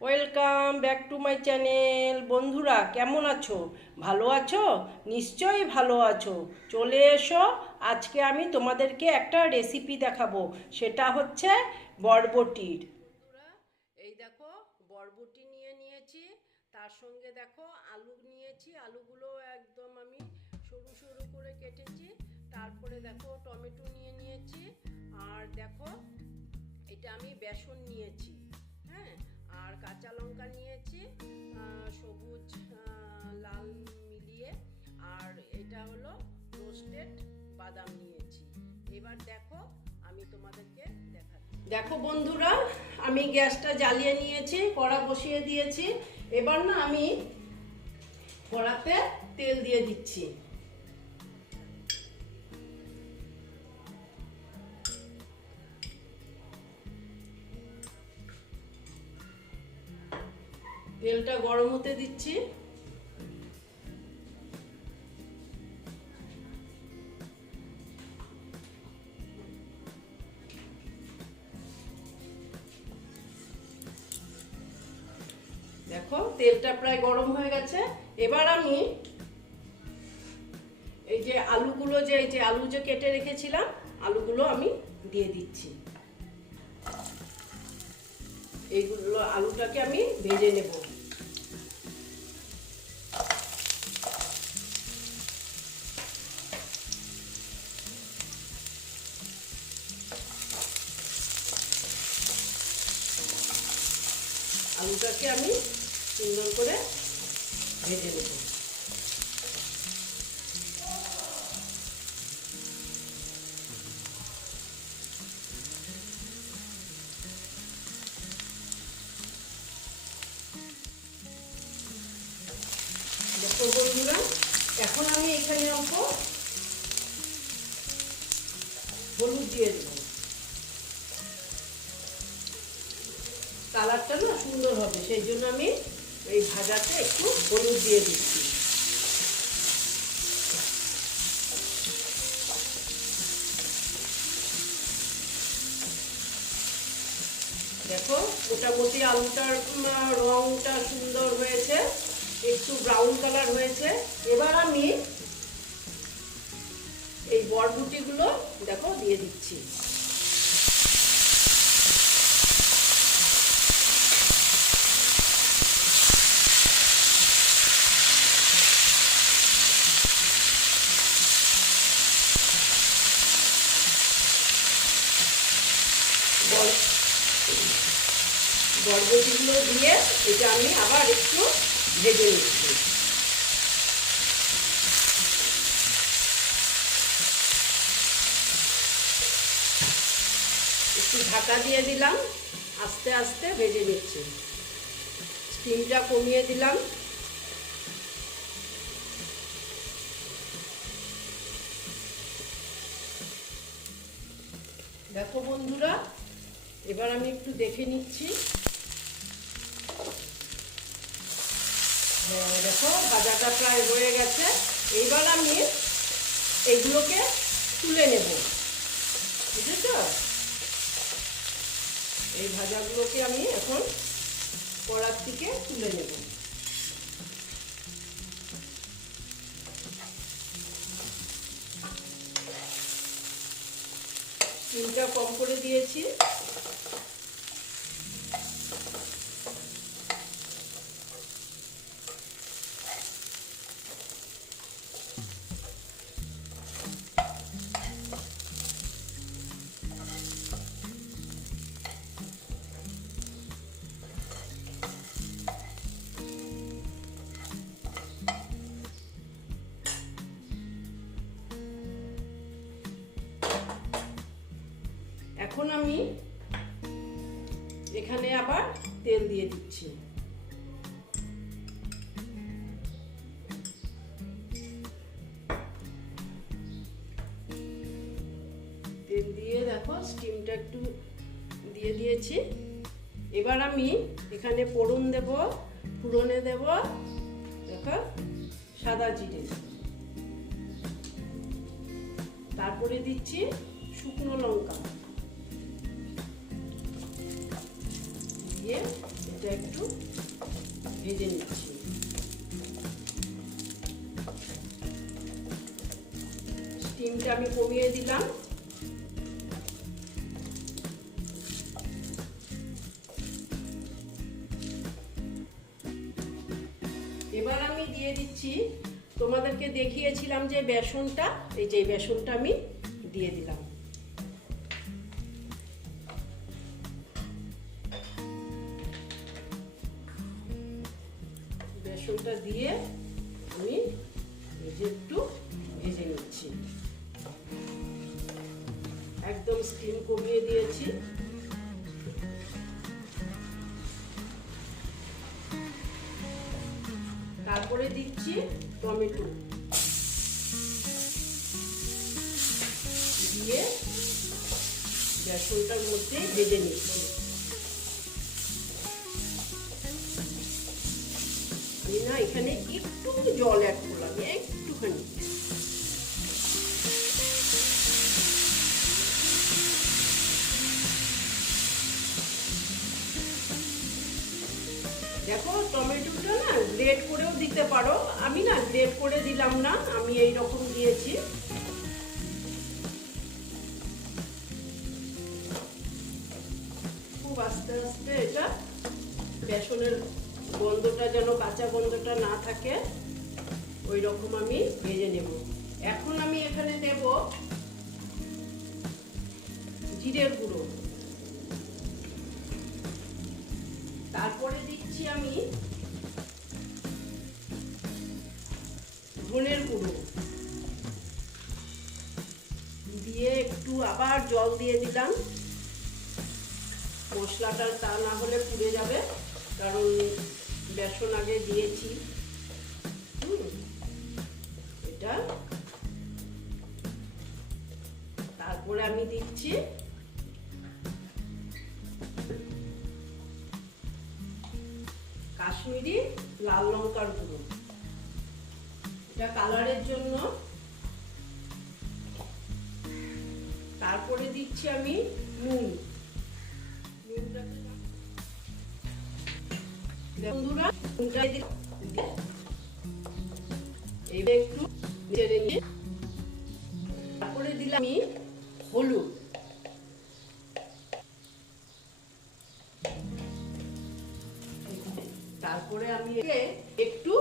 Welcome back to my channel বন্ধুরা, কেমন আছো? ভালো আছো? নিশ্চয়ই ভালো আছো। চলে এসো। আজকে আমি তোমাদেরকে একটা রেসিপি দেখাবো। সেটা হচ্ছে বরবটির। এই দেখো, বরবটি নিয়ে নিয়েছি। তার সঙ্গে দেখো, আলু নিয়েছি। আলুগুলো একদম আমি সরু সরু করে কেটেছি। তারপরে দেখো, টমেটো নিয়ে নিয়েছি। আর দেখো, এটা আমি বেসন নিয়েছি। হ্যাঁ আর কাঁচা লঙ্কা নিয়েছি সবুজ লাল মিলিয়ে। আর এটা হলো রোস্টেড বাদাম নিয়েছি। এবার দেখো, আমি তোমাদেরকে দেখাচ্ছি। দেখো বন্ধুরা, আমি গ্যাসটা জ্বালিয়ে নিয়েছি, কড়া বসিয়ে দিয়েছি। এবার না আমি কড়াতে তেল দিয়ে দিচ্ছি। তেলটা গরম হতে দিচ্ছি। দেখো, তেলটা প্রায় গরম হয়ে গেছে। এবার আমি এই যে আলুগুলো যে, এই যে আলু যে কেটে রেখেছিলাম, আলুগুলো আমি দিয়ে দিচ্ছি। এইগুলো আলুটাকে আমি ভেজে নেব। কালারটা না সুন্দর হবে, সেই জন্য আমি এই ভাজাতে একটু হলুদ দিয়ে দিচ্ছি। দেখো, মোটামুটি আলুটার রংটা সুন্দর হয়েছে, একটু ব্রাউন কালার হয়েছে। এবার আমি এই বরবটিগুলো, দেখো, দিয়ে দিচ্ছি। বরবটিগুলো দিয়ে এটা আমি আবার একটু ভেজে নিচ্ছি। একটু ঢাকা দিয়ে দিলাম, আস্তে আস্তে ভেজে নিচ্ছি। স্টিমটা কমিয়ে দিলাম। দেখো বন্ধুরা এবার আমি একটু দেখে নিচ্ছি। হ্যাঁ, দেখো ভাজাটা প্রায় হয়ে গেছে। এইবার আমি এগুলোকে তুলে নেব। বুঝেছ? এই ভাজাগুলোকে আমি এখন কড়ার থেকে তুলে নেব। তিনটা কম করে দিয়েছি। এখন আমি এখানে আবার তেল দিয়ে দিচ্ছি। তেল দিয়ে দেখো স্টিমটা একটু দিয়ে দিয়েছি। এবার আমি এখানে ফোড়ন দেব ফুরনে দেব, দেখো, সাদা জিরে। তারপরে দিচ্ছি শুকনো লঙ্কা। দিয়ে এটা একটু ভেজে নিচ্ছি। স্টিমটা আমি কমিয়ে দিলাম। এবার আমি দিয়ে দিচ্ছি, তোমাদেরকে দেখিয়েছিলাম যে বেসনটা, এই যে বেসনটা আমি দিয়ে দিলাম। বেসনটা দিয়ে আমি যে একটু ভেজে নিচ্ছি। একদম স্টিম কমিয়ে দিয়েছি। তারপরে দিচ্ছি টমেটো। দিয়ে বেসনটার মধ্যে ভেজে নিচ্ছি। না, এখানে একটু জল অ্যাড করলাম, একটুখানি। দেখো, টমেটোটা না গ্রেট করেও দিতে পারো। আমি না গ্রেট করে দিলাম না, আমি এই রকম দিয়েছি। খুব আস্তে আস্তে এটা বেসনের গন্ধটা যেন, কাঁচা গন্ধটা না থাকে ওই রকম আমি ভেজে নেব। এখন আমি এখানে দেব জিরের গুঁড়ো। তারপরে দিচ্ছি আমি ধনের গুঁড়ো। দিয়ে একটু আবার জল দিয়ে দিলাম। মশলাটা তা না হলে পুড়ে যাবে, কারণ বেসন আগে দিয়েছি। হুম, এটা। তারপরে আমি দিচ্ছি কাশ্মীরি লাল লঙ্কার গুঁড়ো। এটা কালারের জন্য। তারপরে দিচ্ছি আমি নুন। নুনটাকে বন্ধুরা এইবার একটু নিয়ে তারপরে দিলাম আমি হলুদ। তারপরে আমি একে একটু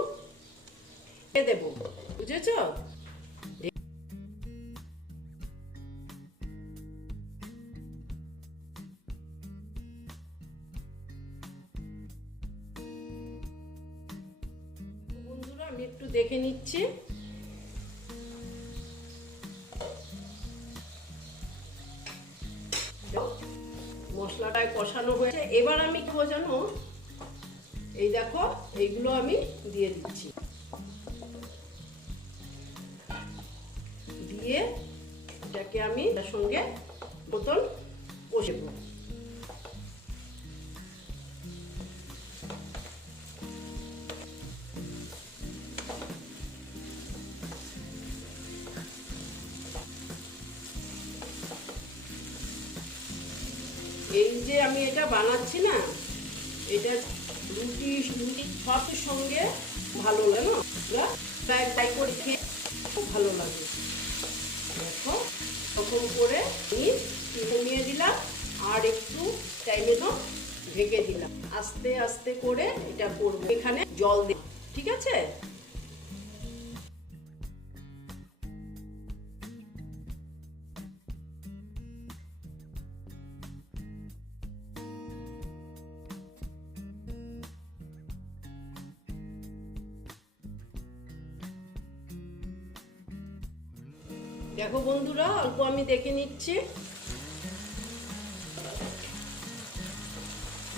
দেবো বুঝেছ? মশলাটায় কষানো হয়েছে। এবার আমি জানো এই দেখো, এইগুলো আমি দিয়ে দিচ্ছি। দিয়ে এটাকে আমি তার সঙ্গে বোতল কষে দেবো এই যে আমি এটা বানাচ্ছি না, এটা রুটি রুটি সব সঙ্গে ভালো লাগে না? তাই করে খেয়ে খুব ভালো লাগে। দেখো তখন করে কমিয়ে দিলাম, আর একটু টাইমে তো ঢেকে দিলাম। আস্তে আস্তে করে এটা করব। এখানে জল দিই ঠিক আছে? দেখো বন্ধুরা, অল্প আমি দেখে নিচ্ছি।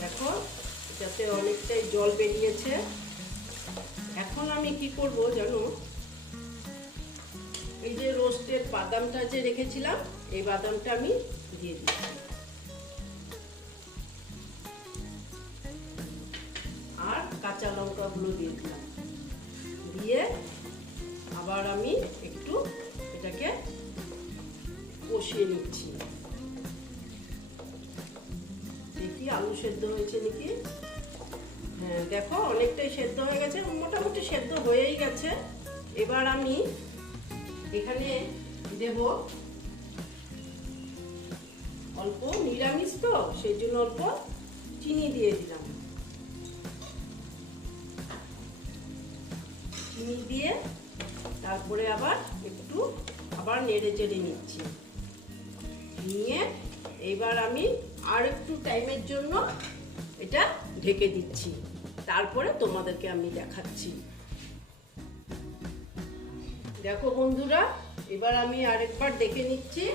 দেখো, এটাতে অনেকটাই জল বেরিয়েছে। এখন আমি কি করব জানো? এই যে রোস্টের বাদামটা যে রেখেছিলাম, এই বাদামটা আমি দিয়ে দিচ্ছি। আর কাঁচা লঙ্কাগুলো দিয়ে দিলাম। দিয়ে আবার আমি একটু এটাকে কষিয়ে নিচ্ছি। দেখি আলু সেদ্ধ হয়েছে নাকি? হ্যাঁ দেখো, অনেকটাই সেদ্ধ হয়ে গেছে, মোটামুটি সেদ্ধ হয়েই গেছে। এবার আমি এখানে দেব অল্প নিরামিষ তো, সেই জন্য অল্প চিনি দিয়ে দিলাম। চিনি দিয়ে তারপরে আবার একটু আবার নেড়ে চেড়ে নিচ্ছি। নিয়ে এবার আমি আর একটু টাইমের জন্য এটা ঢেকে দিচ্ছি। তারপরে তোমাদেরকে আমি দেখাচ্ছি। দেখো বন্ধুরা, এবার আমি আরেকবার দেখে নিচ্ছি।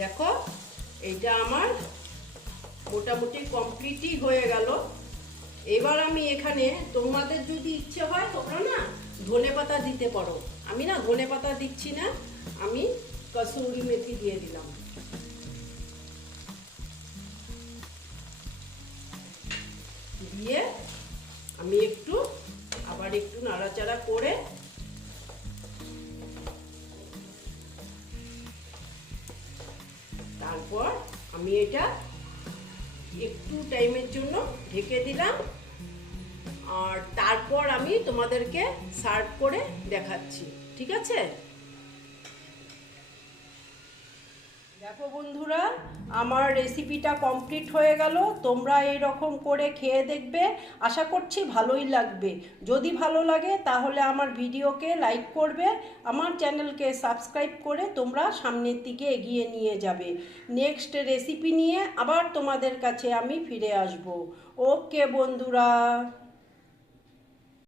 দেখো, এইটা আমার মোটামুটি কমপ্লিটই হয়ে গেল। এবার আমি এখানে, তোমাদের যদি ইচ্ছে হয় তোমরা না ধনে পাতা দিতে পারো। আমি না ধনে পাতা দিচ্ছি না। আমি কসুরি মেথি দিয়ে দিলাম। দিয়ে আমি একটু, আবার একটু নাড়াচাড়া করে তারপর আমি এটা একটু টাইমের জন্য ঢেকে দিলাম। আর তারপর আমি তোমাদেরকে সার্ভ করে দেখাচ্ছি। ঠিক আছে? দেখো বন্ধুরা, আমার রেসিপিটা কমপ্লিট হয়ে গেল। তোমরা এই রকম করে খেয়ে দেখবে। আশা করছি ভালোই লাগবে। যদি ভালো লাগে, তাহলে আমার ভিডিওকে লাইক করবে। আমার চ্যানেলকে সাবস্ক্রাইব করে তোমরা সামনের দিকে এগিয়ে নিয়ে যাবে। নেক্সট রেসিপি নিয়ে আবার তোমাদের কাছে আমি ফিরে আসব। ওকে বন্ধুরা।